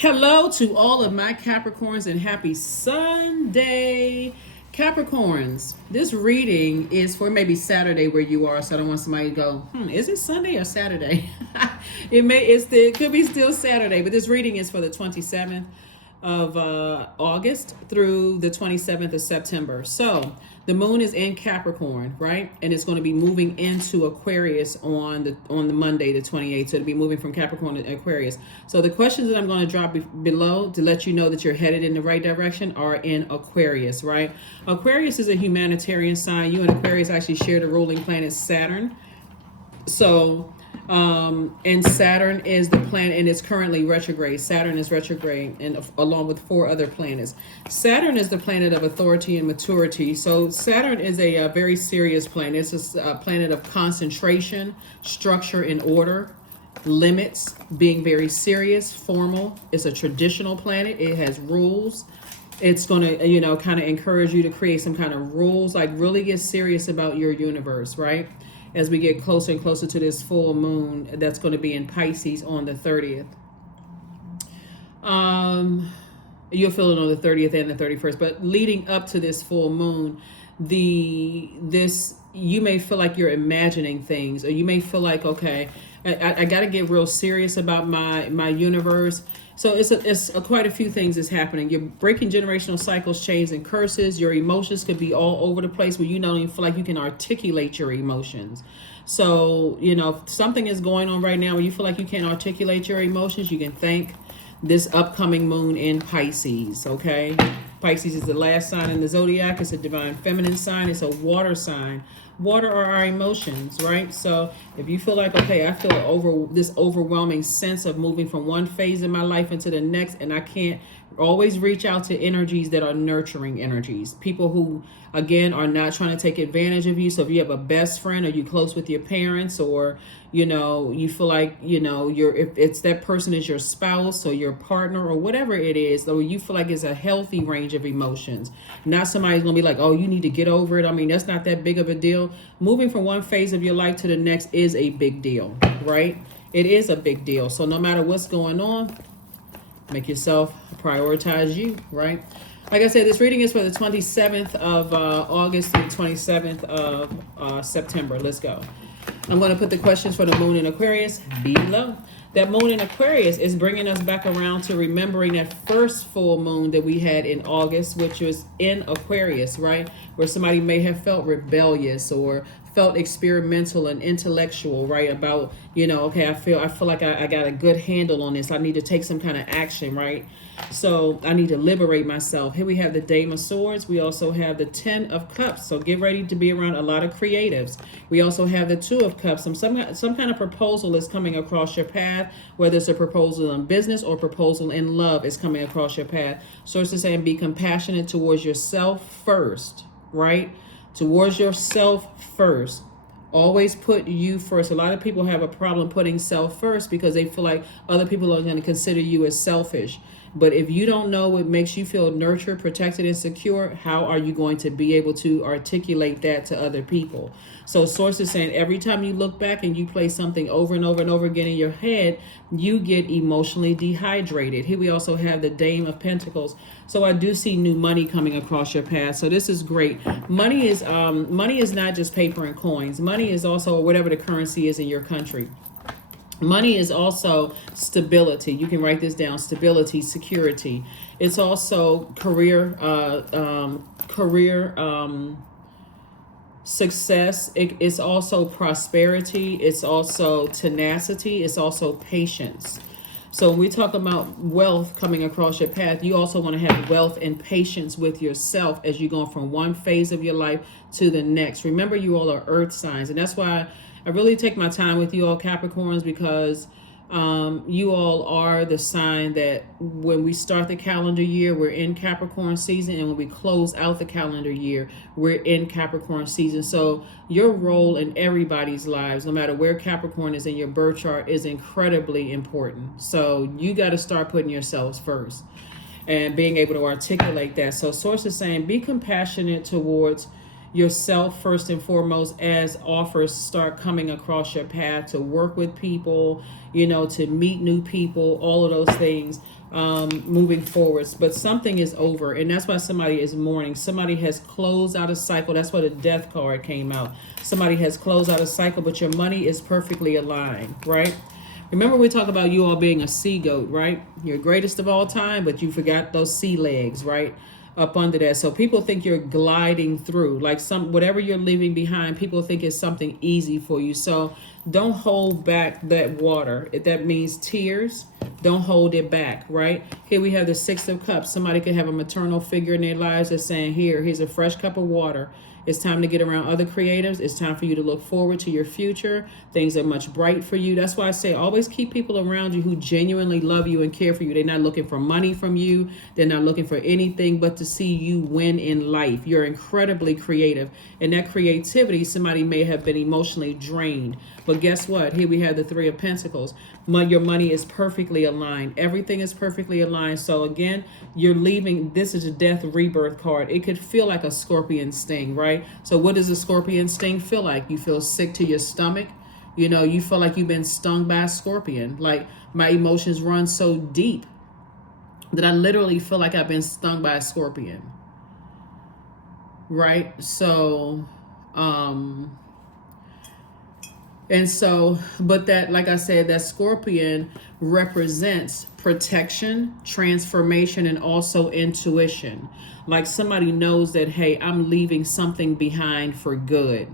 Hello to all of my Capricorns and happy Sunday, Capricorns. This reading is for maybe Saturday where you are, so I don't want somebody to go, is it Sunday or Saturday? It could be still Saturday, but this reading is for the 27th of August through the 27th of September. So the moon is in Capricorn, right? And it's going to be moving into Aquarius on the Monday, the 28th. So it'll be moving from Capricorn to Aquarius. So the questions that I'm going to drop below to let you know that you're headed in the right direction are in Aquarius, right? Aquarius is a humanitarian sign. You and Aquarius actually share the ruling planet Saturn. So and Saturn is the planet, and it's currently retrograde. Saturn is retrograde, and along with 4 other planets. Saturn is the planet of authority and maturity. So Saturn is a very serious planet. It's a planet of concentration, structure, and order, limits, being very serious, formal. It's a traditional planet. It has rules. It's going to, kind of encourage you to create some kind of rules, like really get serious about your universe, right? As we get closer and closer to this full moon that's going to be in Pisces on the 30th. You'll feel it on the 30th and the 31st, but leading up to this full moon, you may feel like you're imagining things, or you may feel like, okay, I got to get real serious about my universe. So it's quite a few things that's happening. You're breaking generational cycles, chains, and curses. Your emotions could be all over the place where you don't even feel like you can articulate your emotions. So, if something is going on right now where you feel like you can't articulate your emotions, you can thank this upcoming moon in Pisces, okay? Pisces is the last sign in the Zodiac. It's a divine feminine sign. It's a water sign. Water are our emotions, right? So if you feel like, okay, I feel this overwhelming sense of moving from one phase in my life into the next, and I can't, always reach out to energies that are nurturing energies. People who, again, are not trying to take advantage of you. So if you have a best friend, or you close with your parents, or, you feel like, if it's that person is your spouse or your partner or whatever it is, though, you feel like it's a healthy range of emotions. Not somebody's going to be like, oh, you need to get over it. I mean, that's not that big of a deal. Moving from one phase of your life to the next is a big deal, right? It is a big deal. So no matter what's going on, make yourself prioritize you, right? Like I said, this reading is for the 27th of August to the 27th of September. Let's go. I'm going to put the questions for the moon in Aquarius below. That moon in Aquarius is bringing us back around to remembering that first full moon that we had in August, which was in Aquarius, right? Where somebody may have felt rebellious or felt experimental and intellectual, right? About, okay, I feel like I got a good handle on this. I need to take some kind of action, right? So I need to liberate myself. Here we have the Dame of Swords. We also have the 10 of Cups. So get ready to be around a lot of creatives. We also have the 2 of Cups. Some kind of proposal is coming across your path, whether it's a proposal in business or proposal in love is coming across your path. Sources saying be compassionate towards yourself first, right? Towards yourself first. Always put you first. A lot of people have a problem putting self first because they feel like other people are going to consider you as selfish. But if you don't know what makes you feel nurtured, protected, and secure, how are you going to be able to articulate that to other people? So sources saying every time you look back and you play something over and over and over again in your head, you get emotionally dehydrated. Here we also have the Dame of Pentacles. So I do see new money coming across your path. So this is great. Money is not just paper and coins. Money is also whatever the currency is in your country. Money is also stability. You can write this down: stability, security. It's also career success. It's also prosperity. It's also tenacity. It's also patience. So when we talk about wealth coming across your path, you also want to have wealth and patience with yourself as you're going from one phase of your life to the next. Remember, you all are earth signs, and that's why I really take my time with you all Capricorns, because you all are the sign that when we start the calendar year, we're in Capricorn season, and when we close out the calendar year, we're in Capricorn season. So your role in everybody's lives, no matter where Capricorn is in your birth chart, is incredibly important. So you got to start putting yourselves first and being able to articulate that. So source is saying be compassionate towards yourself first and foremost as offers start coming across your path to work with people, to meet new people, all of those things, moving forwards. But something is over, and that's why somebody is mourning. Somebody has closed out a cycle. That's why the death card came out. Somebody has closed out a cycle, but your money is perfectly aligned, right? Remember, we talk about you all being a sea goat, right? You're greatest of all time, but you forgot those sea legs, right? Up under that. So people think you're gliding through, like whatever you're leaving behind, people think it's something easy for you. So don't hold back that water. If that means tears, don't hold it back, right? Here we have the Six of Cups. Somebody could have a maternal figure in their lives that's saying, here's a fresh cup of water. It's time to get around other creatives. It's time for you to look forward to your future. Things are much bright for you. That's why I say always keep people around you who genuinely love you and care for you. They're not looking for money from you. They're not looking for anything but to see you win in life. You're incredibly creative. And that creativity, somebody may have been emotionally drained. But guess what? Here we have the Three of Pentacles. Your money is perfectly aligned. Everything is perfectly aligned. So again, you're leaving. This is a death rebirth card. It could feel like a scorpion sting, right? So what does a scorpion sting feel like? You feel sick to your stomach. You feel like you've been stung by a scorpion. Like, my emotions run so deep that I literally feel like I've been stung by a scorpion. Right? So, but that, like I said, that scorpion represents protection, transformation, and also intuition. Like somebody knows that, hey, I'm leaving something behind for good.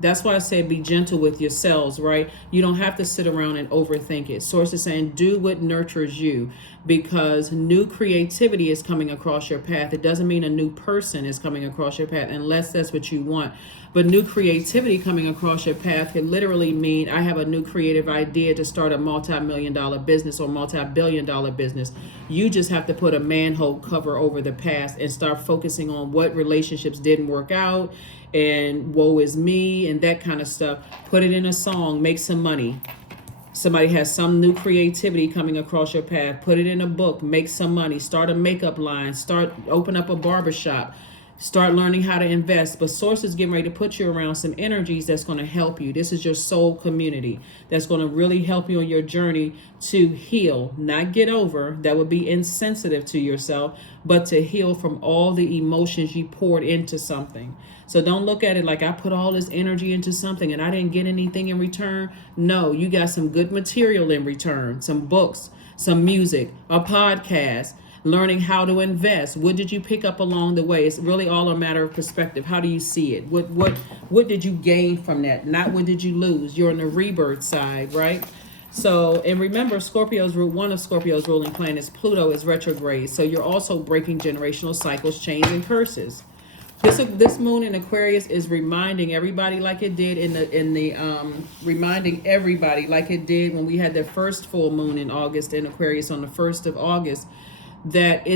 That's why I say be gentle with yourselves, right? You don't have to sit around and overthink it. Source is saying do what nurtures you, because new creativity is coming across your path. It doesn't mean a new person is coming across your path unless that's what you want. But new creativity coming across your path could literally mean I have a new creative idea to start a multi-million-dollar business or multi-billion-dollar business. You just have to put a manhole cover over the past and start focusing on what relationships didn't work out and woe is me and that kind of stuff. Put it in a song, make some money. Somebody has some new creativity coming across your path. Put it in a book, make some money. Start a makeup line, open up a barbershop. Start learning how to invest. But Source is getting ready to put you around some energies that's going to help you. This is your soul community that's going to really help you on your journey to heal, not get over. That would be insensitive to yourself, but to heal from all the emotions you poured into something. So don't look at it like I put all this energy into something and I didn't get anything in return. No, you got some good material in return, some books, some music, a podcast, learning how to invest. What did you pick up along the way? It's really all a matter of perspective. How do you see it? What did you gain from that? Not what did you lose? You're on the rebirth side, right? So, and remember, one of Scorpio's ruling planets, Pluto, is retrograde. So you're also breaking generational cycles, chains, and curses. This moon in Aquarius is reminding everybody like it did reminding everybody like it did when we had the first full moon in August in Aquarius on the 1st of August, that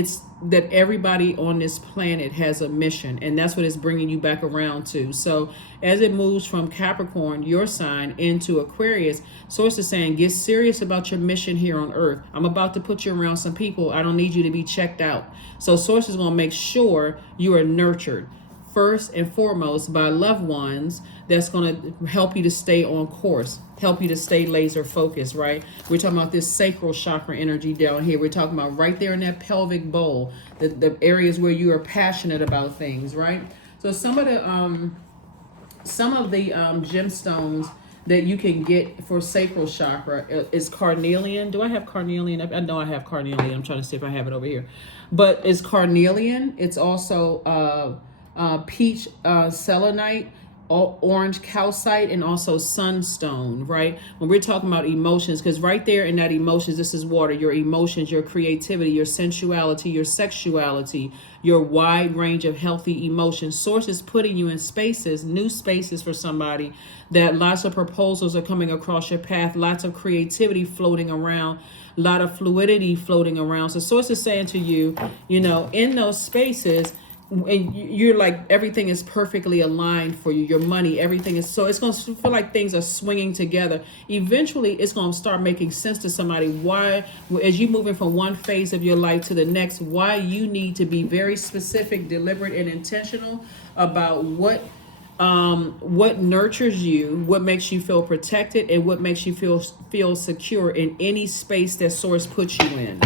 everybody on this planet has a mission, and that's what it's bringing you back around to. So as it moves from Capricorn, your sign, into Aquarius, Source is saying get serious about your mission here on Earth. I'm about to put you around some people. I don't need you to be checked out. So Source is going to make sure you are nurtured first and foremost by loved ones that's going to help you to stay on course, help you to stay laser focused, right? We're talking about this sacral chakra energy down here. We're talking about right there in that pelvic bowl, the areas where you are passionate about things, right? So some of the gemstones that you can get for sacral chakra is carnelian. Do I have carnelian? I know I have carnelian. I'm trying to see if I have it over here. But it's carnelian. It's also peach selenite, orange calcite, and also sunstone, right? When we're talking about emotions, because right there in that emotions, this is water, your emotions, your creativity, your sensuality, your sexuality, your wide range of healthy emotions. Source is putting you in spaces, new spaces for somebody, that lots of proposals are coming across your path, lots of creativity floating around, a lot of fluidity floating around. So Source is saying to you, in those spaces, and you're like, everything is perfectly aligned for you, your money, everything is, so it's going to feel like things are swinging together. Eventually it's going to start making sense to somebody why, as you're moving from one phase of your life to the next, why you need to be very specific, deliberate, and intentional about what what nurtures you, what makes you feel protected, and what makes you feel secure in any space that source puts you in.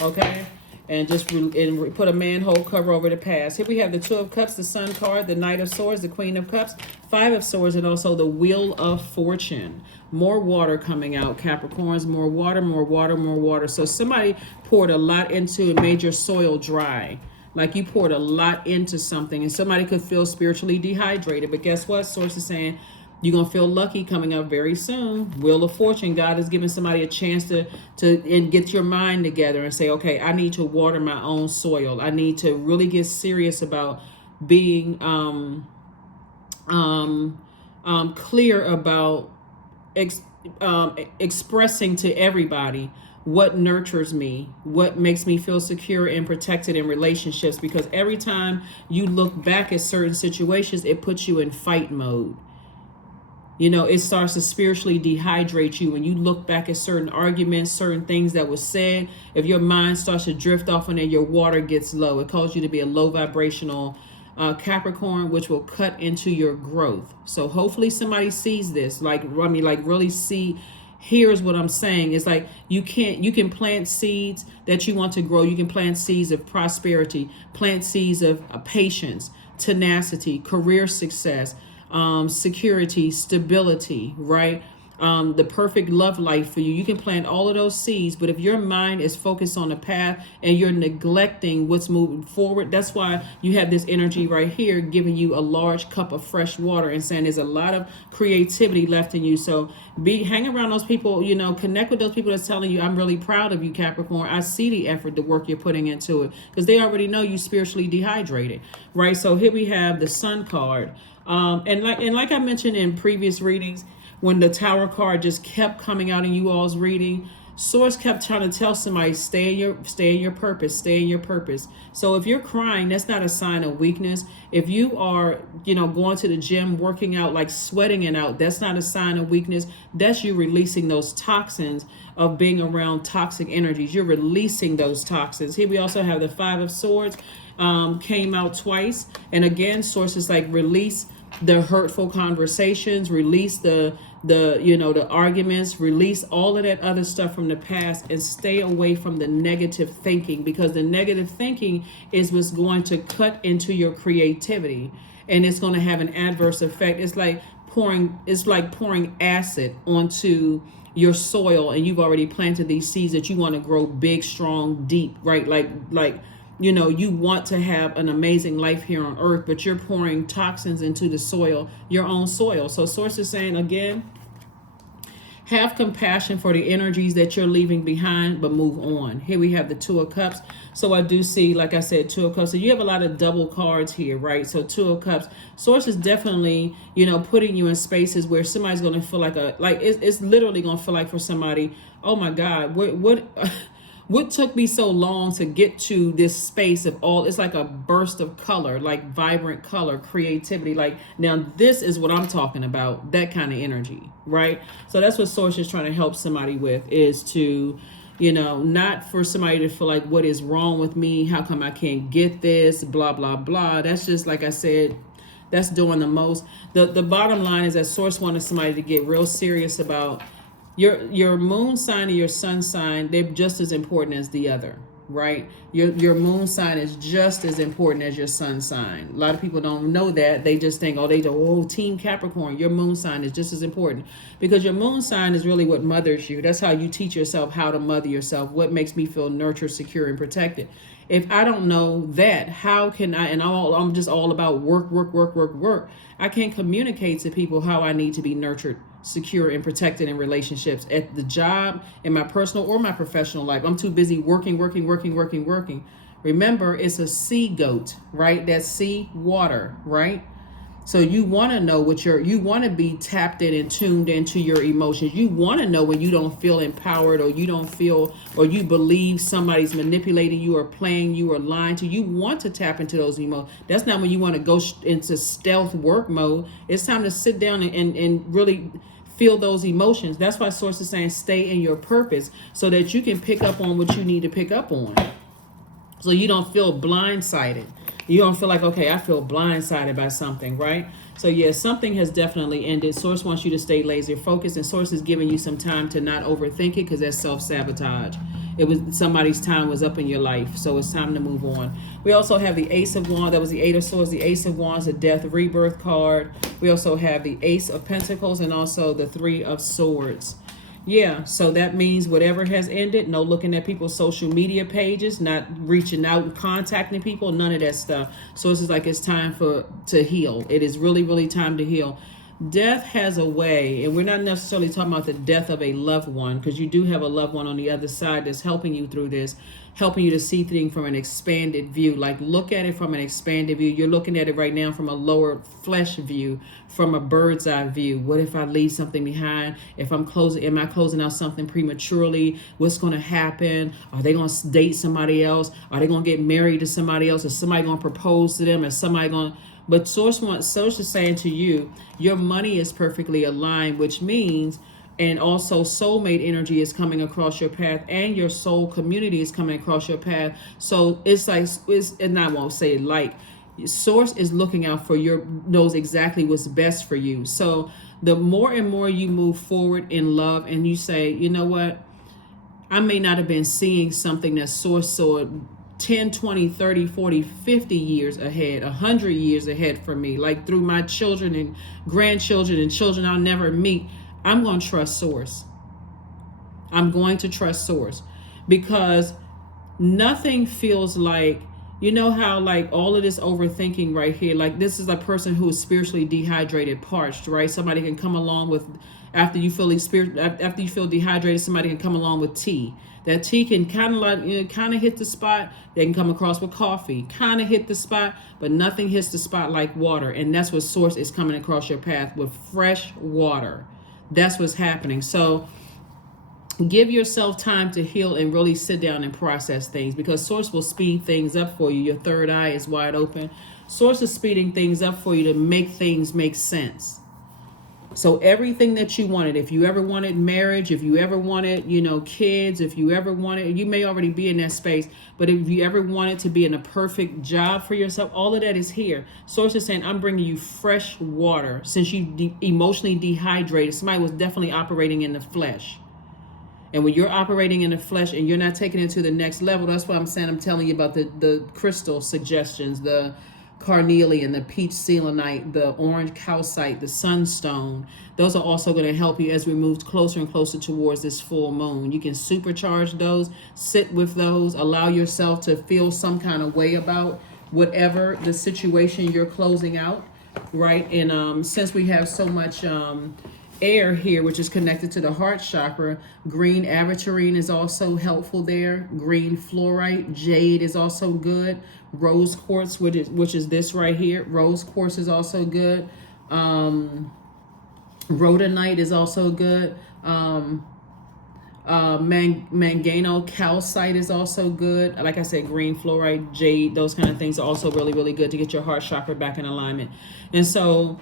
Okay, and just put a manhole cover over the past. Here we have the Two of Cups, the Sun card, the Knight of Swords, the Queen of Cups, Five of Swords, and also the Wheel of Fortune. More water coming out, Capricorns. More water, more water, more water. So somebody poured a lot into and made your soil dry. Like you poured a lot into something, and somebody could feel spiritually dehydrated. But guess what? Source is saying you're going to feel lucky coming up very soon. Wheel of Fortune. God is giving somebody a chance to and get your mind together and say, okay, I need to water my own soil. I need to really get serious about being clear about expressing to everybody what nurtures me, what makes me feel secure and protected in relationships. Because every time you look back at certain situations, it puts you in fight mode. You know, it starts to spiritually dehydrate you when you look back at certain arguments, certain things that were said. If your mind starts to drift off and then your water gets low, it causes you to be a low vibrational Capricorn, which will cut into your growth. So hopefully somebody sees this, really here's what I'm saying. It's like you can plant seeds that you want to grow. You can plant seeds of prosperity, plant seeds of patience, tenacity, career success, security, stability, right? The perfect love life for you. You can plant all of those seeds, but if your mind is focused on the path and you're neglecting what's moving forward, that's why you have this energy right here giving you a large cup of fresh water and saying there's a lot of creativity left in you. So hang around those people, connect with those people that's telling you, I'm really proud of you, Capricorn. I see the effort, the work you're putting into it, because they already know you spiritually dehydrated, right? So here we have the Sun card. And like I mentioned in previous readings, when the Tower card just kept coming out in you all's reading, Source kept trying to tell somebody, stay in your purpose, stay in your purpose. So if you're crying, that's not a sign of weakness. If you are, going to the gym, working out, like sweating it out, that's not a sign of weakness. That's you releasing those toxins of being around toxic energies. You're releasing those toxins. Here we also have the Five of Swords, came out twice. And again, Source is like, release the hurtful conversations, release the arguments, release all of that other stuff from the past, and stay away from the negative thinking, because the negative thinking is what's going to cut into your creativity, and it's going to have an adverse effect. It's like pouring acid onto your soil, and you've already planted these seeds that you want to grow big, strong, deep, right? Like you want to have an amazing life here on earth, but you're pouring toxins into the soil, your own soil. So Source is saying, again, have compassion for the energies that you're leaving behind, but move on. Here we have the Two of Cups. So I do see, like I said, Two of Cups. So you have a lot of double cards here, right? So Two of Cups. Source is definitely, putting you in spaces where somebody's going to feel it's literally going to feel like for somebody, oh my God, what took me so long to get to this space of it's like a burst of color, like vibrant color, creativity. Like, now this is what I'm talking about, that kind of energy, right? So that's what Source is trying to help somebody with, is to, not for somebody to feel like, what is wrong with me? How come I can't get this? Blah, blah, blah. That's just, like I said, that's doing the most. The bottom line is that Source wanted somebody to get real serious about your moon sign and your sun sign. They're just as important as the other, right? Your moon sign is just as important as your sun sign. A lot of people don't know that. They just think, Team Capricorn. Your moon sign is just as important, because your moon sign is really what mothers you. That's how you teach yourself how to mother yourself. What makes me feel nurtured, secure, and protected. If I don't know that, how can I? And I'm just all about work. I can't communicate to people how I need to be nurtured, secure, and protected in relationships, at the job, in my personal or my professional life. I'm too busy working. Remember, it's a sea goat, right? That's sea water, right? So you want to know you want to be tapped in and tuned into your emotions. You want to know when you don't feel empowered, or you don't feel, or you believe somebody's manipulating you or playing you or lying to you. You want to tap into those emotions. That's not when you want to go into stealth work mode. It's time to sit down and really feel those emotions. That's why Source is saying, stay in your purpose, so that you can pick up on what you need to pick up on, so you don't feel blindsided. You don't feel like, okay, I feel blindsided by something, right? So yeah, something has definitely ended. Source wants you to stay laser focused, and Source is giving you some time to not overthink it, because that's self-sabotage. It was somebody's time was up in your life, so it's time to move on. We also have the Ace of Wands. That was the Eight of Swords. The Ace of Wands, the Death Rebirth card. We also have the Ace of Pentacles and also the Three of Swords. Yeah, so that means whatever has ended, no looking at people's social media pages, not reaching out, contacting people, none of that stuff. So it's just like it's time to heal. It is really, really time to heal. Death has a way, and we're not necessarily talking about the death of a loved one, because you do have a loved one on the other side that's helping you through this, helping you to see things from an expanded view. Like, look at it from an expanded view. You're looking at it right now from a lower flesh view, from a bird's eye view. What if I leave something behind? If I'm closing, am I closing out something prematurely? What's going to happen? Are they going to date somebody else? Are they going to get married to somebody else? Is somebody going to propose to them? Is somebody going to... But Source is saying to you, your money is perfectly aligned, which means, and also soulmate energy is coming across your path, and your soul community is coming across your path. So it's like, and I won't say it like, Source is looking out for your, knows exactly what's best for you. So the more and more you move forward in love, and you say, you know what, I may not have been seeing something that Source saw 10, 20, 30, 40, 50 years ahead, 100 years ahead for me, like through my children and grandchildren and children I'll never meet. I'm going to trust Source. I'm going to trust Source, because nothing feels like, you know how like all of this overthinking right here, like this is a person who is spiritually dehydrated, parched, right? Somebody can come along with, after you feel dehydrated, somebody can come along with tea. That tea can kind of like, kind of hit the spot. They can come across with coffee, kind of hit the spot, but nothing hits the spot like water. And that's what Source is coming across your path with, fresh water. That's what's happening. So give yourself time to heal and really sit down and process things, because Source will speed things up for you. Your third eye is wide open. Source is speeding things up for you to make things make sense. So everything that you wanted, if you ever wanted marriage, if you ever wanted, kids, if you ever wanted, you may already be in that space, but if you ever wanted to be in a perfect job for yourself, all of that is here. Source is saying, I'm bringing you fresh water. Since you emotionally dehydrated, somebody was definitely operating in the flesh. And when you're operating in the flesh and you're not taking it to the next level, that's why I'm saying, I'm telling you about the crystal suggestions, the carnelian, the peach selenite, the orange calcite, the sunstone. Those are also going to help you as we move closer and closer towards this full moon. You can supercharge those, sit with those, allow yourself to feel some kind of way about whatever the situation you're closing out, right? And since we have so much air here, which is connected to the heart chakra, green aventurine is also helpful there. Green fluorite, jade is also good. Rose quartz, which is this right here. Rose quartz is also good. Rhodonite is also good. Mangano calcite is also good. Like I said, green fluorite, jade, those kind of things are also really, really good to get your heart chakra back in alignment. And so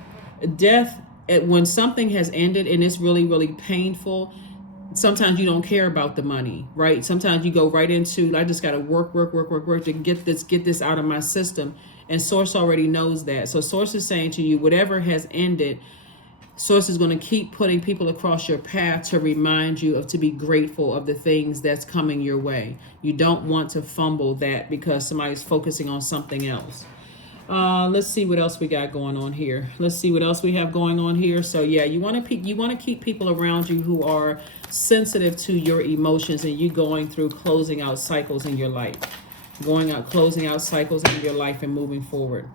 death, when something has ended and it's really, really painful, sometimes you don't care about the money, right? Sometimes you go right into, I just got to work to get this out of my system. And Source already knows that. So Source is saying to you, whatever has ended, Source is going to keep putting people across your path to remind you to be grateful of the things that's coming your way. You don't want to fumble that because somebody's focusing on something else. Let's see what else we got going on here. Let's see what else we have going on here. So yeah, you want to keep people around you who are sensitive to your emotions, and you going through closing out cycles in your life, closing out cycles in your life and moving forward.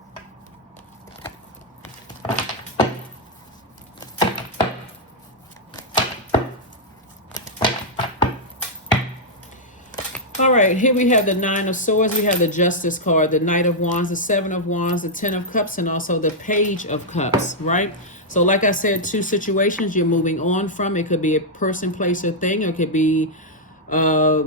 All right, here we have the Nine of Swords. We have the Justice card, the Knight of Wands, the Seven of Wands, the Ten of Cups, and also the Page of Cups, right? So like I said, two situations you're moving on from. It could be a person, place, or thing. Or it could be, a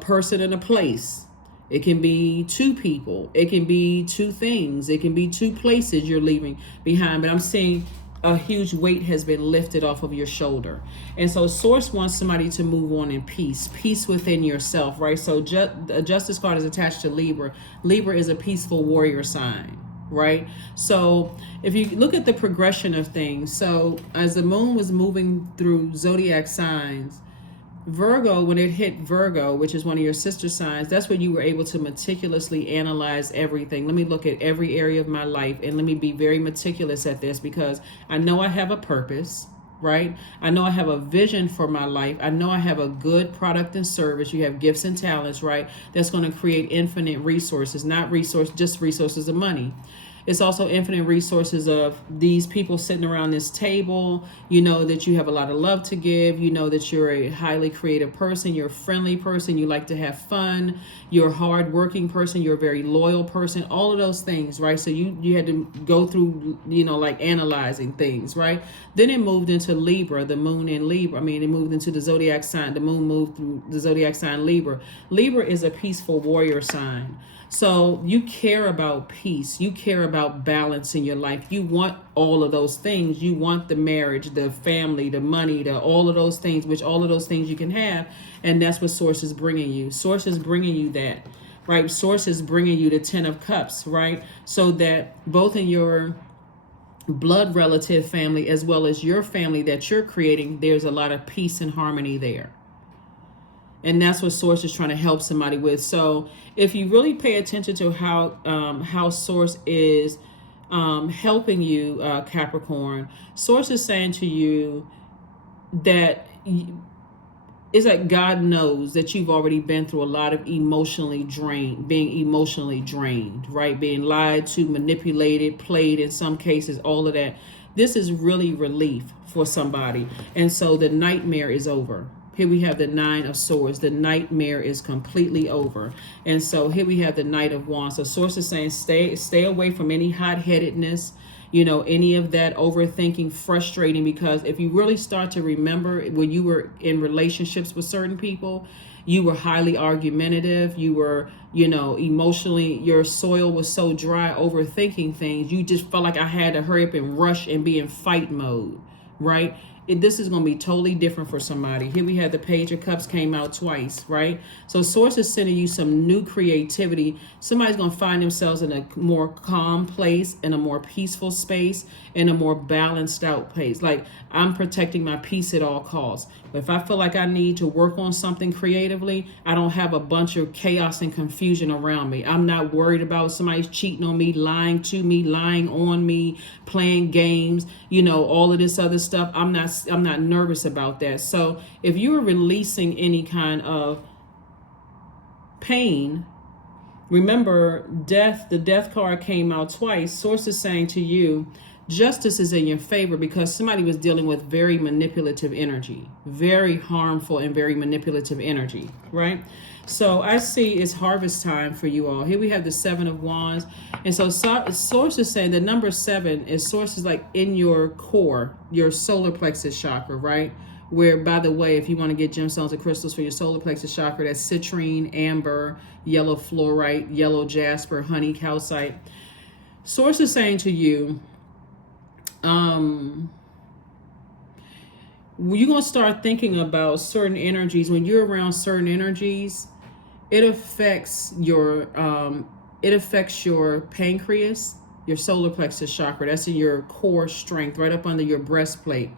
person and a place. It can be two people. It can be two things. It can be two places you're leaving behind. But I'm seeing a huge weight has been lifted off of your shoulder. And so source wants somebody to move on in peace within yourself, right? So the justice card is attached to Libra. Libra is a peaceful warrior sign, right? So if you look at the progression of things, so as the moon was moving through zodiac signs, Virgo, when it hit Virgo, which is one of your sister signs, that's where you were able to meticulously analyze everything. Let me look at every area of my life and let me be very meticulous at this, because I know I have a purpose, right? I know I have a vision for my life. I know I have a good product and service. You have gifts and talents, right? That's going to create infinite resources, not just resources of money. It's also infinite resources of these people sitting around this table. You know that you have a lot of love to give. You know that you're a highly creative person. You're a friendly person. You like to have fun. You're a hardworking person. You're a very loyal person. All of those things, right? So you had to go through, like analyzing things, right? Then it moved into Libra, the moon in Libra. It moved into the zodiac sign. The moon moved through the zodiac sign Libra. Libra is a peaceful warrior sign. So you care about peace. You care about balance in your life. You want all of those things. You want the marriage, the family, the money, all of those things, which all of those things you can have. And that's what Source is bringing you. Source is bringing you that, right? Source is bringing you the 10 of Cups, right? So that both in your blood relative family as well as your family that you're creating, there's a lot of peace and harmony there. And that's what Source is trying to help somebody with. So if you really pay attention to how Source is helping you, Capricorn, Source is saying to you that it's like God knows that you've already been through a lot of being emotionally drained, right? Being lied to, manipulated, played in some cases, all of that. This is really relief for somebody. And so the nightmare is over. Here we have the 9 of Swords. The nightmare is completely over. And so here we have the Knight of Wands. So Source is saying stay away from any hot-headedness, any of that overthinking, frustrating, because if you really start to remember when you were in relationships with certain people, you were highly argumentative. You were, emotionally, your soil was so dry, overthinking things. You just felt like I had to hurry up and rush and be in fight mode, right? This is going to be totally different for somebody. Here we have the Page of Cups came out twice, right? So Source is sending you some new creativity. Somebody's going to find themselves in a more calm place, in a more peaceful space, in a more balanced out place. Like, I'm protecting my peace at all costs. But if I feel like I need to work on something creatively, I don't have a bunch of chaos and confusion around me. I'm not worried about somebody cheating on me, lying to me, lying on me, playing games, all of this other stuff. I'm not nervous about that. So if you're releasing any kind of pain, remember the death card came out twice. Source is saying to you, justice is in your favor because somebody was dealing with very manipulative energy, very harmful and very manipulative energy, right? So I see it's harvest time for you all. Here we have the 7 of Wands. And so Source is saying the number 7 is Source is like in your core, your solar plexus chakra, right? Where, by the way, if you want to get gemstones or crystals for your solar plexus chakra, that's citrine, amber, yellow fluorite, yellow jasper, honey calcite. Source is saying to you, you're going to start thinking about certain energies. When you're around certain energies, it affects your pancreas, your solar plexus chakra. That's in your core strength, right up under your breastplate.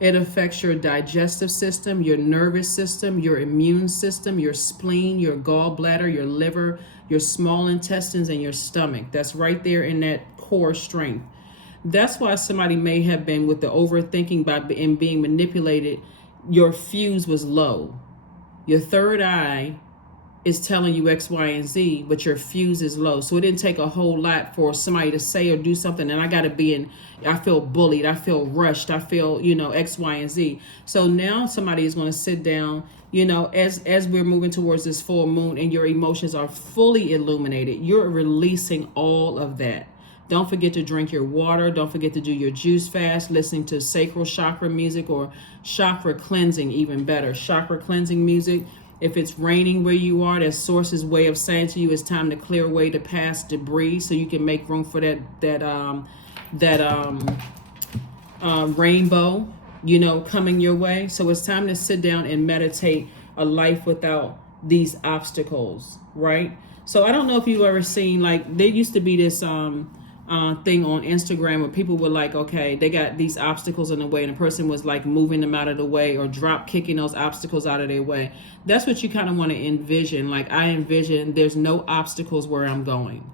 It affects your digestive system, your nervous system, your immune system, your spleen, your gallbladder, your liver, your small intestines, and your stomach. That's right there in that core strength. That's why somebody may have been with the overthinking and being manipulated. Your fuse was low. Your third eye is telling you X, Y, and Z, but your fuse is low. So it didn't take a whole lot for somebody to say or do something. And I feel bullied. I feel rushed. I feel, X, Y, and Z. So now somebody is going to sit down, as we're moving towards this full moon and your emotions are fully illuminated. You're releasing all of that. Don't forget to drink your water. Don't forget to do your juice fast, listening to sacral chakra music or chakra cleansing, even better. Chakra cleansing music. If it's raining where you are, that's Source's way of saying to you it's time to clear away the past debris so you can make room for that rainbow, you know, coming your way. So it's time to sit down and meditate a life without these obstacles, right? So I don't know if you've ever seen, like, there used to be this thing on Instagram where people were like, okay, they got these obstacles in the way, and a person was like moving them out of the way or drop kicking those obstacles out of their way. That's what you kind of want to envision. Like, I envision there's no obstacles where I'm going.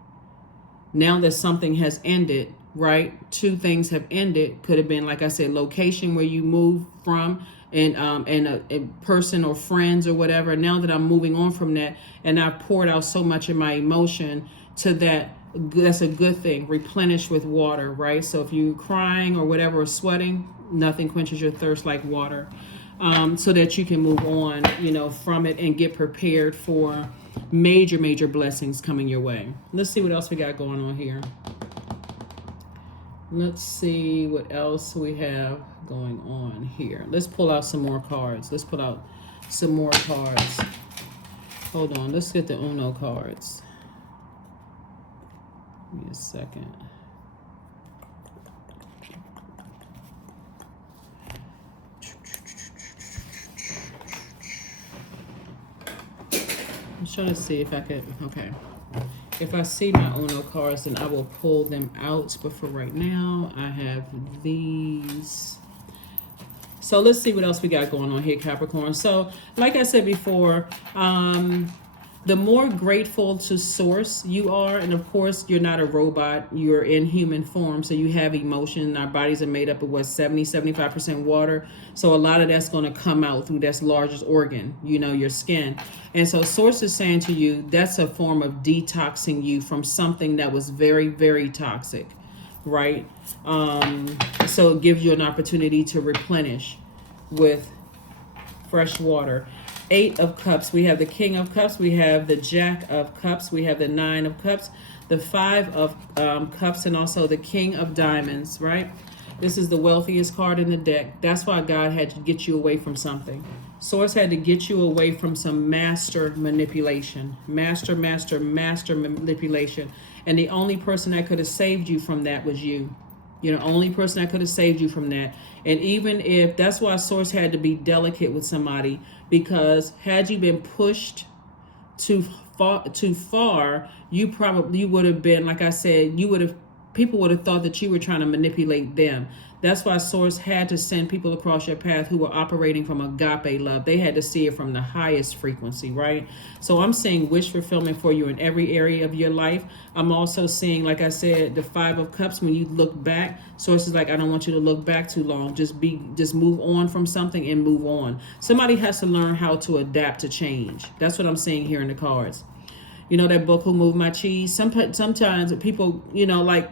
Now that something has ended, right? Two things have ended. Could have been, like I said, location where you move from, and a person or friends or whatever. Now that I'm moving on from that, and I've poured out so much of my emotion to that, that's a good thing. Replenish with water, right? So if you're crying or whatever, or sweating, nothing quenches your thirst like water. So that you can move on, you know, from it and get prepared for major blessings coming your way. Let's see what else we got going on here. Let's see what else we have going on here. Let's pull out some more cards. Let's pull out some more cards. Hold on. Let's get the Uno cards. Give me a second. I'm trying to see if I could, okay. If I see my Uno cards, then I will pull them out. But for right now, I have these. So let's see what else we got going on here, Capricorn. So like I said before, the more grateful to source you are, and of course you're not a robot, you're in human form, so you have emotion. Our bodies are made up of what, 75% water, so a lot of that's going to come out through that's largest organ, you know, your skin. And so source is saying to you, that's a form of detoxing you from something that was very toxic, right? So it gives you an opportunity to replenish with fresh water. 8 of Cups. We have the King of Cups. We have the Jack of Cups. We have the 9 of Cups, the 5 of Cups, and also the King of Diamonds, right? This is the wealthiest card in the deck. That's why God had to get you away from something. Source had to get you away from some master manipulation. Master manipulation. And the only person that could have saved you from that was you. You're the only person that could have saved you from that. And even if, that's why Source had to be delicate with somebody, because had you been pushed too far, you probably would have been, like I said, people would have thought that you were trying to manipulate them. That's why Source had to send people across your path who were operating from agape love. They had to see it from the highest frequency, right? So I'm seeing wish fulfillment for you in every area of your life. I'm also seeing, like I said, the 5 of Cups. When you look back, Source is like, I don't want you to look back too long. Just move on from something and move on. Somebody has to learn how to adapt to change. That's what I'm seeing here in the cards. You know that book, Who Moved My Cheese? Sometimes people, you know, like,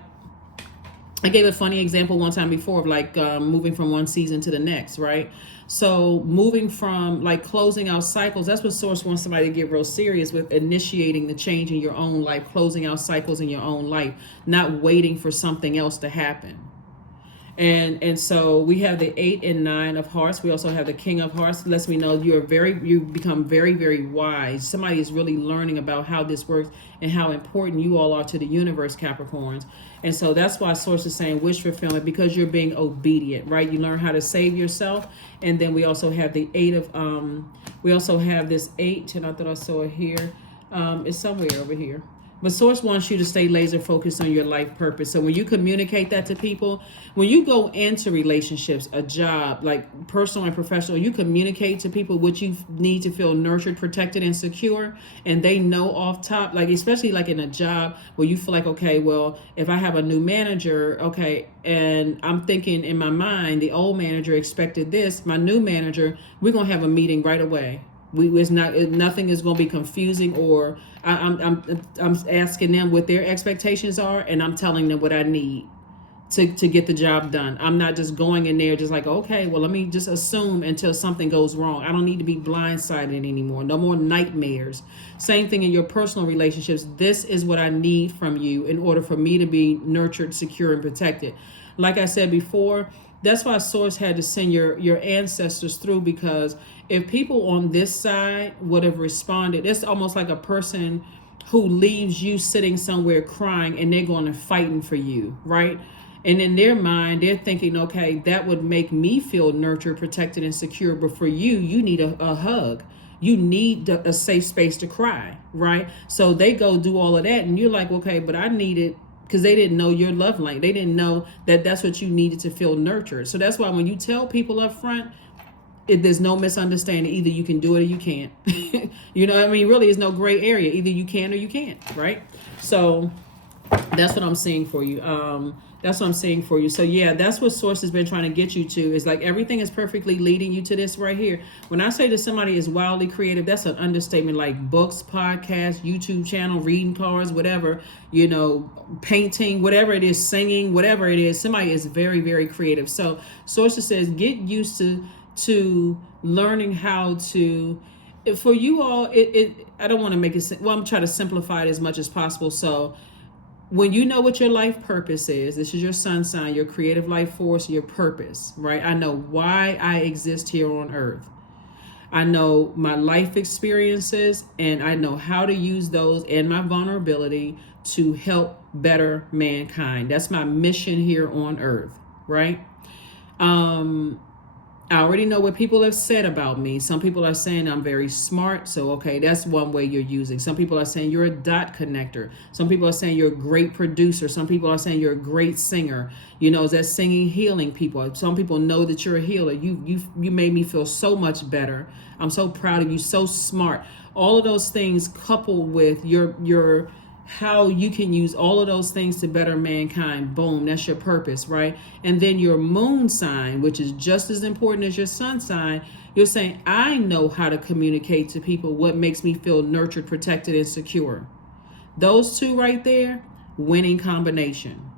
I gave a funny example one time before of like moving from one season to the next, right? So moving from like closing out cycles, that's what Source wants somebody to get real serious with, initiating the change in your own life, closing out cycles in your own life, not waiting for something else to happen. And so we have the 8 and 9 of Hearts. We also have the King of Hearts. Lets me know you become very wise. Somebody is really learning about how this works and how important you all are to the universe, Capricorns. And so that's why Source is saying wish fulfillment, because you're being obedient, right? You learn how to save yourself. And then we also have the 8 of we also have this 8, and I thought I saw it here. It's somewhere over here. But Source wants you to stay laser focused on your life purpose. So when you communicate that to people, when you go into relationships, a job, like personal and professional, you communicate to people what you need to feel nurtured, protected, and secure. And they know off top, like especially like in a job where you feel like, okay, well, if I have a new manager, okay, and I'm thinking in my mind, the old manager expected this, my new manager, we're going to have a meeting right away. Nothing is going to be confusing, or I'm asking them what their expectations are, and I'm telling them what I need to get the job done. I'm not just going in there just like, okay, well, let me just assume until something goes wrong. I don't need to be blindsided anymore. No more nightmares. Same thing in your personal relationships. This is what I need from you in order for me to be nurtured, secure, and protected. Like I said before, that's why Source had to send your ancestors through, because if people on this side would have responded, it's almost like a person who leaves you sitting somewhere crying and they're going to fighting for you, right? And in their mind, they're thinking, okay, that would make me feel nurtured, protected, and secure. But for you, you need a hug. You need a safe space to cry, right? So they go do all of that. And you're like, okay, but I need it, because they didn't know your love language. They didn't know that that's what you needed to feel nurtured. So that's why when you tell people up front, there's no misunderstanding. Either you can do it or you can't. You know what I mean? Really, there's no gray area. Either you can or you can't, right? So that's what I'm seeing for you. That's what I'm seeing for you. So yeah, that's what Source has been trying to get you to. Is like everything is perfectly leading you to this right here. When I say that somebody is wildly creative, that's an understatement. Like books, podcasts, YouTube channel, reading cards, whatever, you know, painting, whatever it is, singing, whatever it is, somebody is very, very creative. So Source says get used to learning how to, for you all, I don't want to make it, well, I'm trying to simplify it as much as possible. So when you know what your life purpose is, this is your sun sign, your creative life force, your purpose, right? I know why I exist here on earth. I know my life experiences, and I know how to use those and my vulnerability to help better mankind. That's my mission here on earth, right? I already know what people have said about me. Some people are saying I'm very smart. So, okay, that's one way you're using. Some people are saying you're a dot connector. Some people are saying you're a great producer. Some people are saying you're a great singer. You know, is that singing healing people? Some people know that you're a healer. You made me feel so much better. I'm so proud of you. So smart. All of those things coupled with your how you can use all of those things to better mankind. Boom, that's your purpose, right? And then your moon sign, which is just as important as your sun sign, you're saying, I know how to communicate to people what makes me feel nurtured, protected, and secure. Those two right there, winning combination.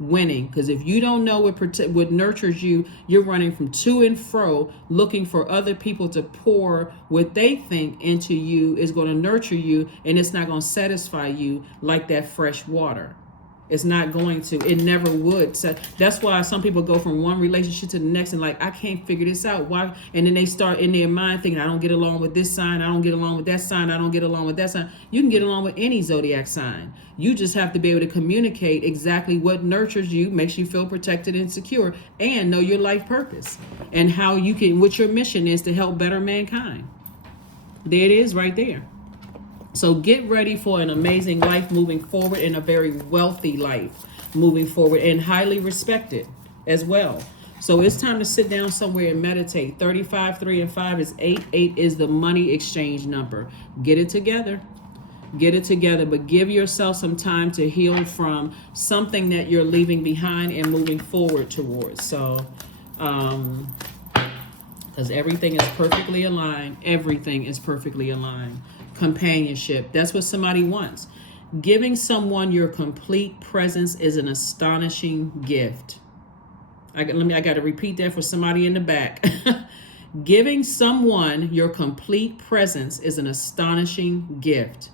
Winning, because if you don't know what nurtures you, you're running from to and fro looking for other people to pour what they think into you is going to nurture you, and it's not going to satisfy you like that fresh water. It's not going to. It never would. So that's why some people go from one relationship to the next and like, I can't figure this out. Why? And then they start in their mind thinking, I don't get along with this sign. I don't get along with that sign. I don't get along with that sign. You can get along with any zodiac sign. You just have to be able to communicate exactly what nurtures you, makes you feel protected and secure, and know your life purpose and how you can, what your mission is to help better mankind. There it is right there. So get ready for an amazing life moving forward, and a very wealthy life moving forward, and highly respected as well. So it's time to sit down somewhere and meditate. 35, 3, and 5 is 8. 8 is the money exchange number. Get it together. Get it together, but give yourself some time to heal from something that you're leaving behind and moving forward towards. So, because everything is perfectly aligned. Everything is perfectly aligned. Companionship, that's what somebody wants. Giving someone your complete presence is an astonishing gift. I got to repeat that for somebody in the back. Giving someone your complete presence is an astonishing gift.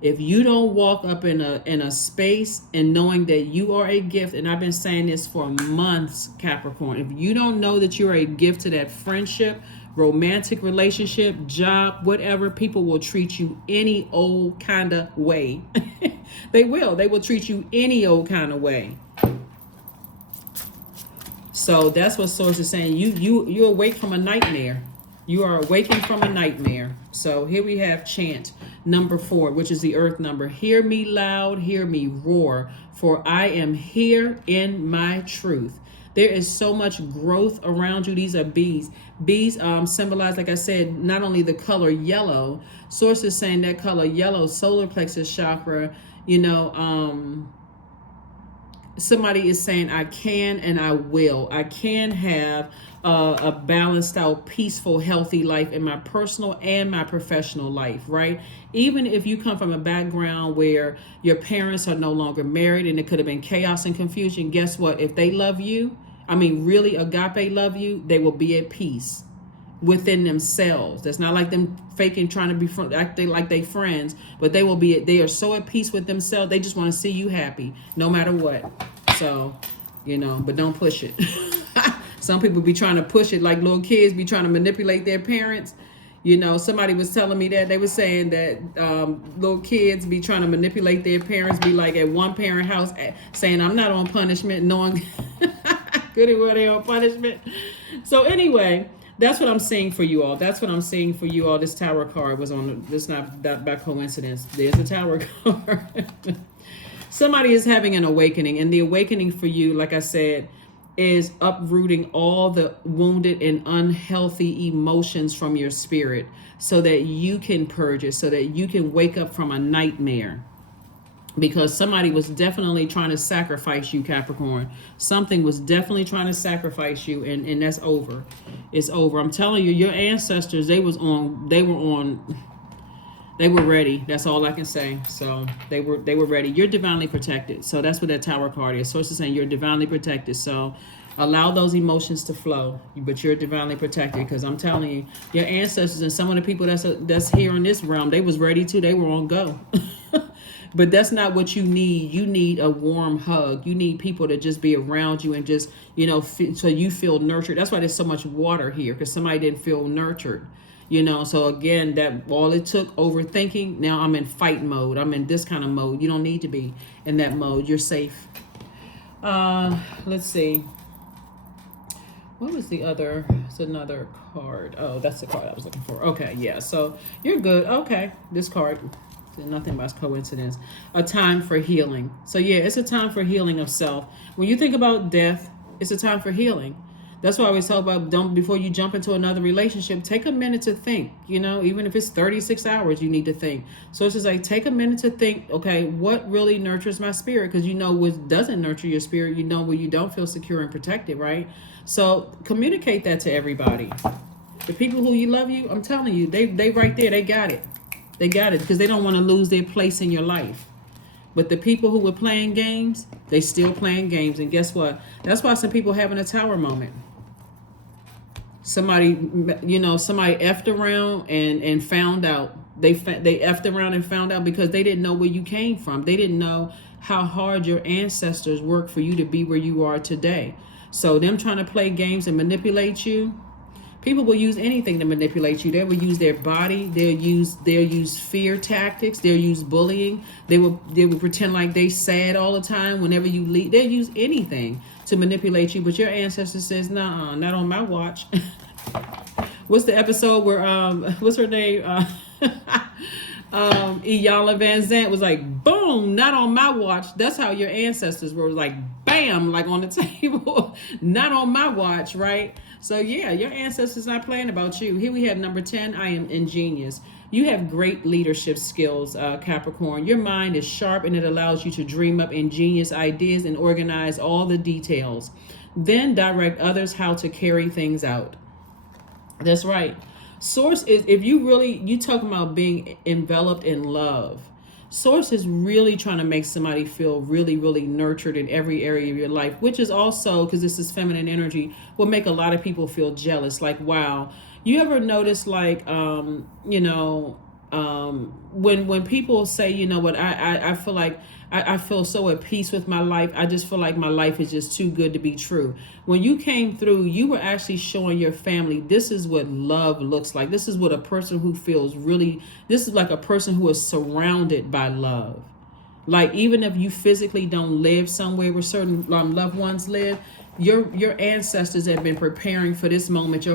If you don't walk up in a space and knowing that you are a gift, and I've been saying this for months, Capricorn, if you don't know that you're a gift to that friendship, romantic relationship, job, whatever, people will treat you any old kind of way. They will treat you any old kind of way. So that's what Source is saying. You awake from a nightmare. You are awaking from a nightmare. So here we have chant number 4, which is the earth number. Hear me loud, hear me roar, for I am here in my truth. There is so much growth around you. These are bees. Bees symbolize, like I said, not only the color yellow. Source is saying that color yellow, solar plexus chakra, you know, somebody is saying, I can and I will. I can have a balanced out, peaceful, healthy life in my personal and my professional life, right? Even if you come from a background where your parents are no longer married and it could have been chaos and confusion, guess what? If they love you, I mean, really agape love you, they will be at peace within themselves. That's not like them faking, trying to be acting like they friends, but they are so at peace with themselves. They just want to see you happy no matter what. So, you know, but don't push it. Some people be trying to push it, like little kids be trying to manipulate their parents. You know, somebody was telling me that they were saying that little kids be trying to manipulate their parents, be like at one parent house saying, I'm not on punishment, knowing good and well they're on punishment. So anyway, that's what I'm seeing for you all. That's what I'm seeing for you all. This tower card was on, this not that by coincidence. There's a tower card. Somebody is having an awakening, and the awakening for you, like I said, is uprooting all the wounded and unhealthy emotions from your spirit so that you can purge it, so that you can wake up from a nightmare. Because somebody was definitely trying to sacrifice you, Capricorn. Something was definitely trying to sacrifice you, and that's over. It's over. I'm telling you, your ancestors, they were ready. That's all I can say. So they were ready. You're divinely protected. So that's what that tower card is. Source is saying you're divinely protected. So allow those emotions to flow, but you're divinely protected. Because I'm telling you, your ancestors and some of the people that's here in this realm, they was ready to. They were on go. But that's not what you need. You need a warm hug. You need people to just be around you and just, so you feel nurtured. That's why there's so much water here, because somebody didn't feel nurtured. So again, that all it took, overthinking. Now I'm in fight mode. I'm in this kind of mode. You don't need to be in that mode. You're safe. Let's see. What was the other? It's another card. Oh, that's the card I was looking for. Okay, yeah. So you're good. Okay, this card. Nothing but coincidence. A time for healing. So yeah, it's a time for healing of self. When you think about death, it's a time for healing. That's why I always talk about, before you jump into another relationship, take a minute to think. Even if it's 36 hours, you need to think. So it's just like, take a minute to think, okay, what really nurtures my spirit? Because what doesn't nurture your spirit, where you don't feel secure and protected, right? So communicate that to everybody. The people who you love you, I'm telling you, they right there, they got it. They got it, because they don't want to lose their place in your life. But the people who were playing games, they still playing games. And guess what? That's why some people having a tower moment. Somebody effed around and found out. They effed around and found out because they didn't know where you came from. They didn't know how hard your ancestors worked for you to be where you are today. So them trying to play games and manipulate you, people will use anything to manipulate you. They will use their body. They'll use fear tactics. They'll use bullying. They will pretend like they sad all the time whenever you leave. They'll use anything to manipulate you. But your ancestor says, nah, not on my watch. What's the episode where what's her name? Iyanla Vanzant was like, boom, not on my watch. That's how your ancestors were, like, bam, like on the table. Not on my watch, right? So yeah, your ancestors not playing about you. Here we have number 10. I am ingenious. You have great leadership skills, Capricorn. Your mind is sharp, and it allows you to dream up ingenious ideas and organize all the details. Then direct others how to carry things out. That's right. Source is, if you talking about being enveloped in love. Source is really trying to make somebody feel really, really nurtured in every area of your life, which is also, because this is feminine energy, will make a lot of people feel jealous. Like, wow. You ever notice, like, when people say, you know what, I feel like I feel so at peace with my life. I just feel like my life is just too good to be true. When you came through, you were actually showing your family, this is what love looks like. This is what a person who feels really, this is like a person who is surrounded by love. Like, even if you physically don't live somewhere where certain loved ones live, your ancestors have been preparing for this moment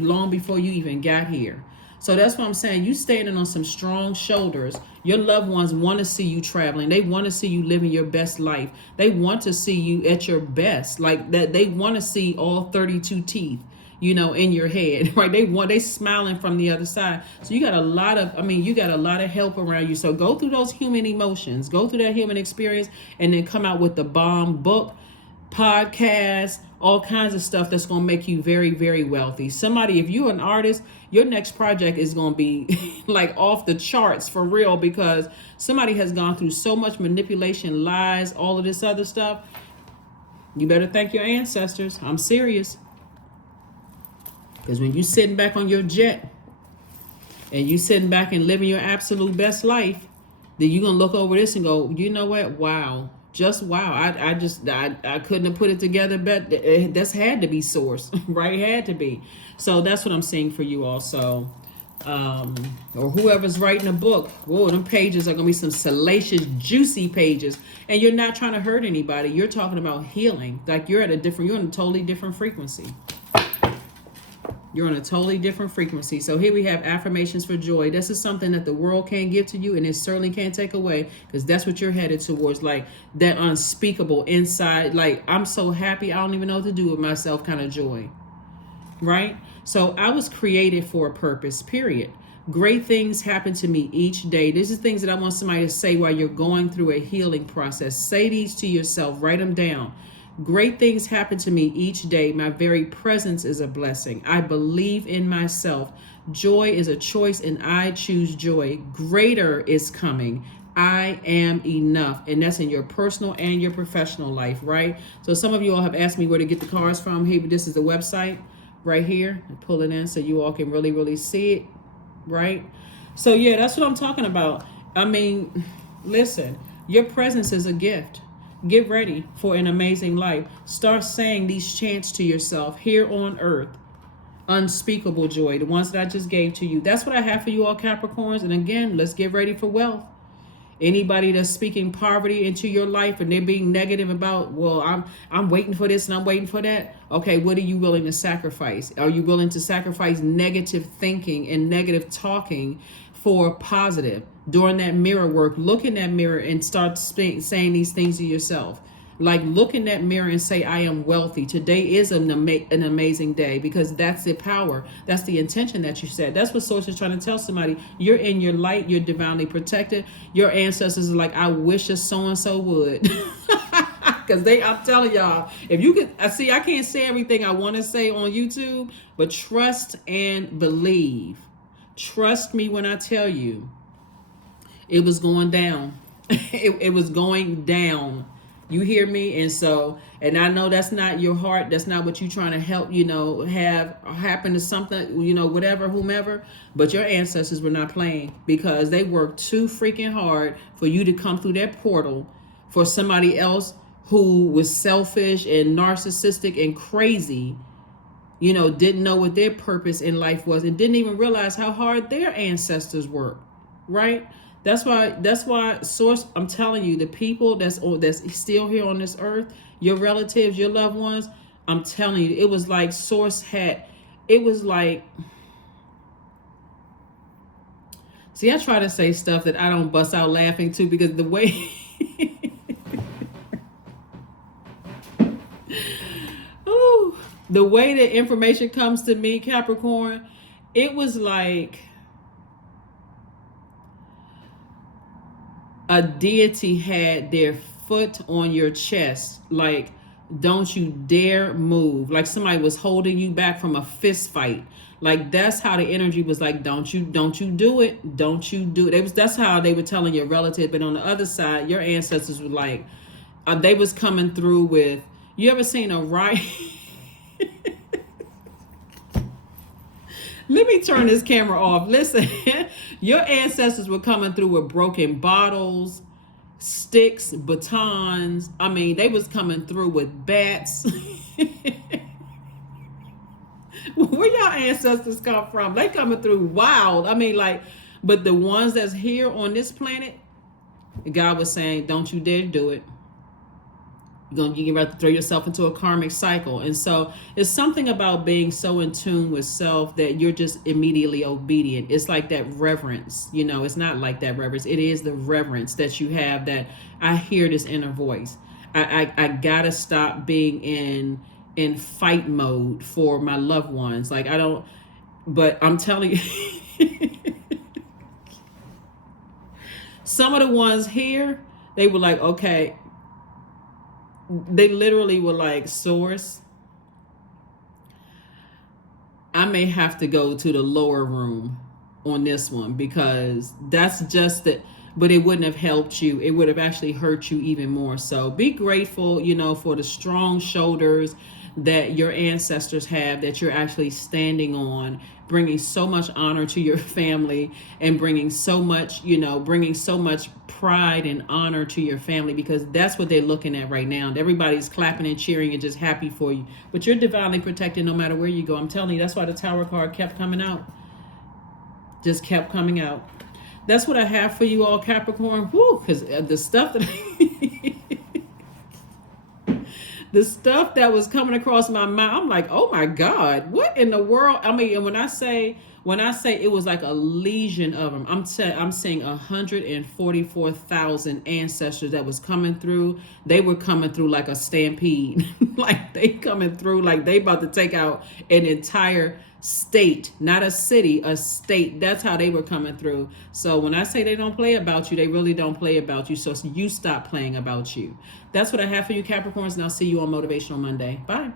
long before you even got here. So that's what I'm saying. You standing on some strong shoulders. Your loved ones want to see you traveling. They want to see you living your best life. They want to see you at your best. Like that, they want to see all 32 teeth, in your head, right? They smiling from the other side. So you got a lot of help around you. So go through those human emotions, go through that human experience, and then come out with the bomb book, podcast, all kinds of stuff that's going to make you very, very wealthy. Somebody, if you're an artist, your next project is going to be like off the charts for real, because somebody has gone through so much manipulation, lies, all of this other stuff. You better thank your ancestors. I'm serious. Because when you sitting back on your jet and you sitting back and living your absolute best life, then you're going to look over this and go, you know what? Wow. Just wow. I couldn't have put it together, but that's had to be source, right? It had to be. So that's what I'm seeing for you also. or whoever's writing a book. Whoa, them pages are gonna be some salacious, juicy pages, and you're not trying to hurt anybody. You're talking about healing. Like you're on a totally different frequency. You're on a totally different frequency. So here we have affirmations for joy. This is something that the world can't give to you, and it certainly can't take away, because that's what you're headed towards, like that unspeakable inside, like I'm so happy I don't even know what to do with myself kind of joy, right? So I was created for a purpose, period. Great things happen to me each day. These are things that I want somebody to say while you're going through a healing process. Say these to yourself, write them down. Great things happen to me each day. My very presence is a blessing. I believe in myself. Joy is a choice, and I choose joy. Greater is coming. I am enough. And that's in your personal and your professional life, right? So some of you all have asked me where to get the cards from. Hey, but this is the website right here. I pull it in so you all can really, really see it, right? So yeah, that's what I'm talking about. I mean, listen, your presence is a gift. Get ready for an amazing life. Start saying these chants to yourself here on earth. Unspeakable joy, the ones that I just gave to you. That's what I have for you all, Capricorns. And again, let's get ready for wealth. Anybody that's speaking poverty into your life and they're being negative about, well, I'm waiting for this and I'm waiting for that. Okay, what are you willing to sacrifice? Are you willing to sacrifice negative thinking and negative talking for positive? During that mirror work, look in that mirror and start saying these things to yourself. Like, look in that mirror and say, I am wealthy. Today is an amazing day, because that's the power. That's the intention that you set. That's what Source is trying to tell somebody. You're in your light. You're divinely protected. Your ancestors are like, I wish a so-and-so would. Because I'm telling y'all, if you could, I can't say everything I want to say on YouTube, but trust and believe. Trust me when I tell you, it was going down. It was going down. You hear me? And I know that's not your heart. That's not what you're trying to help, have happen to something, whatever, whomever. But your ancestors were not playing, because they worked too freaking hard for you to come through that portal for somebody else who was selfish and narcissistic and crazy, didn't know what their purpose in life was, and didn't even realize how hard their ancestors worked, right? That's why Source, I'm telling you, the people that's still here on this earth, your relatives, your loved ones, I'm telling you, it was like Source it was like, see, I try to say stuff that I don't bust out laughing too, because the way, ooh, the way the information comes to me, Capricorn, it was like a deity had their foot on your chest, like, don't you dare move. Like somebody was holding you back from a fist fight. Like, that's how the energy was like, don't you do it. Don't you do it. That's how they were telling your relative. But on the other side, your ancestors were like, they was coming through with, you ever seen a riot? Let me turn this camera off. Listen, your ancestors were coming through with broken bottles, sticks, batons. I mean, they was coming through with bats. Where y'all ancestors come from? They coming through wild. I mean, like, but the ones that's here on this planet, God was saying, don't you dare do it. You get ready to throw yourself into a karmic cycle. And so it's something about being so in tune with self that you're just immediately obedient. It's like that reverence, it's not like that reverence. It is the reverence that you have, that I hear this inner voice. I gotta stop being in fight mode for my loved ones. Like, I don't, but I'm telling you, some of the ones here, they were like, okay, they literally were like, Source, I may have to go to the lower room on this one, because that's just it. But it wouldn't have helped you. It would have actually hurt you even more. So be grateful, for the strong shoulders that your ancestors have, that you're actually standing on, bringing so much honor to your family, and bringing so much pride and honor to your family, because that's what they're looking at right now. Everybody's clapping and cheering and just happy for you, but you're divinely protected no matter where you go. I'm telling you, that's why the Tower card kept coming out. just kept coming out. That's what I have for you all, Capricorn. Woo, because the stuff that the stuff that was coming across my mind, I'm like, oh my God, what in the world? I mean, and when I say it was like a legion of them, I'm saying 144,000 ancestors that was coming through. They were coming through like a stampede, like they coming through like they about to take out an entire state, not a city, a state. That's how they were coming through. So when I say they don't play about you, they really don't play about you. So you stop playing about you. That's what I have for you, Capricorns, and I'll see you on Motivational Monday. Bye.